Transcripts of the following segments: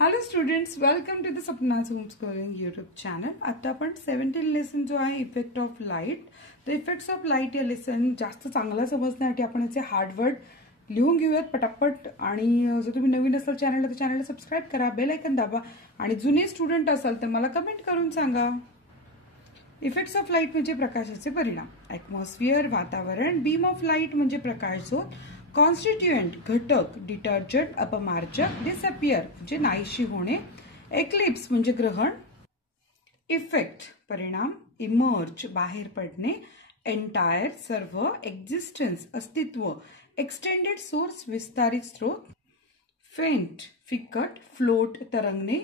Hello students, welcome to the Sapna's homeschooling YouTube channel. आता आपण 17 lesson जो आहे इफेक्ट ऑफ लाईट, तर इफेक्ट्स ऑफ लाईट या लेसन जास्त चांगला समजण्यासाठी आपण याचे हार्डवर्ड लिहून घेऊयात पटापट। आणि जर तुम्ही नवीन असाल चॅनलला तर चॅनलला सबस्क्राईब करा, बेल आयकन दाबा आणि जुने स्टुडंट असाल तर मला कमेंट करून सांगा। इफेक्ट्स ऑफ लाईट म्हणजे प्रकाशाचे परिणाम। ॲटमॉस्फिअर वातावरण, बीम ऑफ लाईट म्हणजे प्रकाश झोत, कॉन्स्टिट्युएंट घटक, डिटर्जंट अपमार्जक, डिसअपियर म्हणजे नाहीशी होणे, एक्लिप्स म्हणजे ग्रहण, इफेक्ट परिणाम, इमर्ज बाहेर पडणे, एंटायर सर्व, एक्झिस्टन्स अस्तित्व, एक्सटेंडेड सोर्स विस्तारित स्रोत, फेंट फिकट, फ्लोट तरंगणे,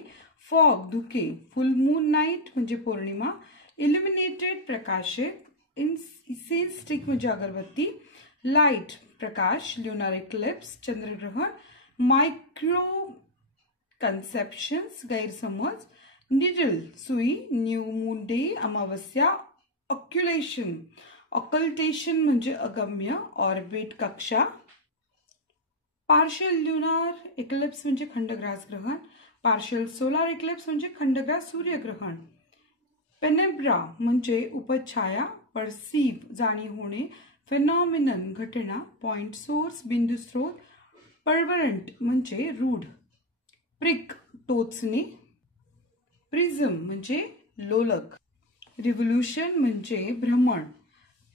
फॉग धुके, फुल मून नाईट म्हणजे पौर्णिमा, इल्युमिनेटेड प्रकाशित, इन्सेन्स स्टिक म्हणजे अगरबत्ती, लाइट प्रकाश, ल्युनार इक्लिप्स चंद्रग्रहण, मायक्रो कन्सेप्शन्स गैरसमज, निडल सुई, न्यू मून डे अमावस्या, ऑक्युलेशन ऑकल्टेशन म्हणजे अगम्य, ऑर्बिट कक्षा, पार्शियल ल्युनार इक्लिप्स म्हणजे खंडग्रास ग्रहण, पार्शियल सोलार इक्लिप्स म्हणजे खंडग्रास सूर्यग्रहण, पेनेब्रा म्हणजे उपछाया, परसीव जाणीव होणे, फेनॉमिनन घटना, पॉइंट सोर्स बिंदू स्रोत, परवरंट म्हणजे रूढ, प्रिक टोचणे, प्रिझम म्हणजे लोलक, रिव्होल्यूशन म्हणजे भ्रमण,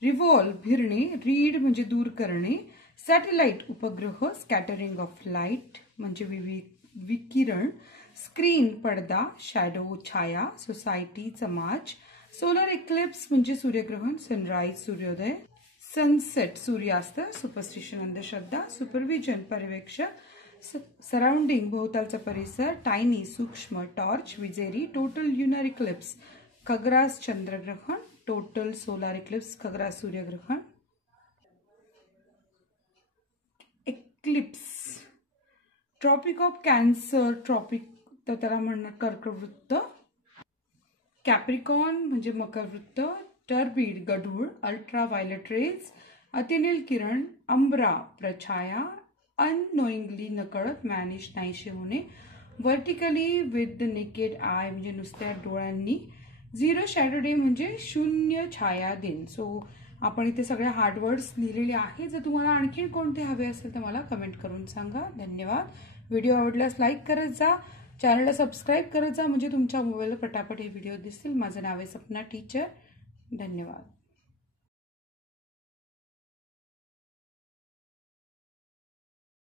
रिव्हॉल्व फिरणे, रीड म्हणजे दूर करणे, सॅटेलाइट उपग्रह, स्कॅटरिंग ऑफ लाईट म्हणजे विकिरण, स्क्रीन पडदा, शॅडो छाया, सोसायटी समाज, सोलर इक्लिप्स म्हणजे सूर्यग्रहण, सनराइज सूर्योदय, सनसेट सूर्यास्त, सुपरस्टिशन अंधश्रद्धा, सुपरविजन पर्यवेक्षक, सराउंडिंग भोवतालचा परिसर, टायनी सूक्ष्म, टॉर्च विजेरी, टोटल ल्युनार इक्लिप्स खग्रास चंद्रग्रहण, टोटल सोलार इक्लिप्स खग्रास सूर्यग्रहण, eclipse tropic of cancer, tropic तर त्याला म्हणणार कर्कवृत्त, कॅप्रिकॉन म्हणजे मकरवृत्त, टर्बिड गढूळ, अल्ट्रा व्हायलेट रेज अतिनील किरण, अंब्रा प्रछाया, अननोइंगली नकळत मॅनिश नाहीशी होणे, vertically with the naked eye म्हणजे नुसत्या डोळ्यांनी, झिरो शॅडो डे म्हणजे शून्य छाया दिन। सो आपण इथे सगळे हार्डवर्ड्स लिहिलेले आहे। जर तुम्हाला आणखी कोणते हवे असेल तर मला कमेंट करून सांगा। धन्यवाद। व्हिडिओ आवडल्यास लाईक करत जा, चॅनलला सबस्क्राईब करत जा म्हणजे तुमच्या मोबाईलला पटापट हे व्हिडिओ दिसतील। माझं नाव आहे सपना टीचर। धन्यवाद।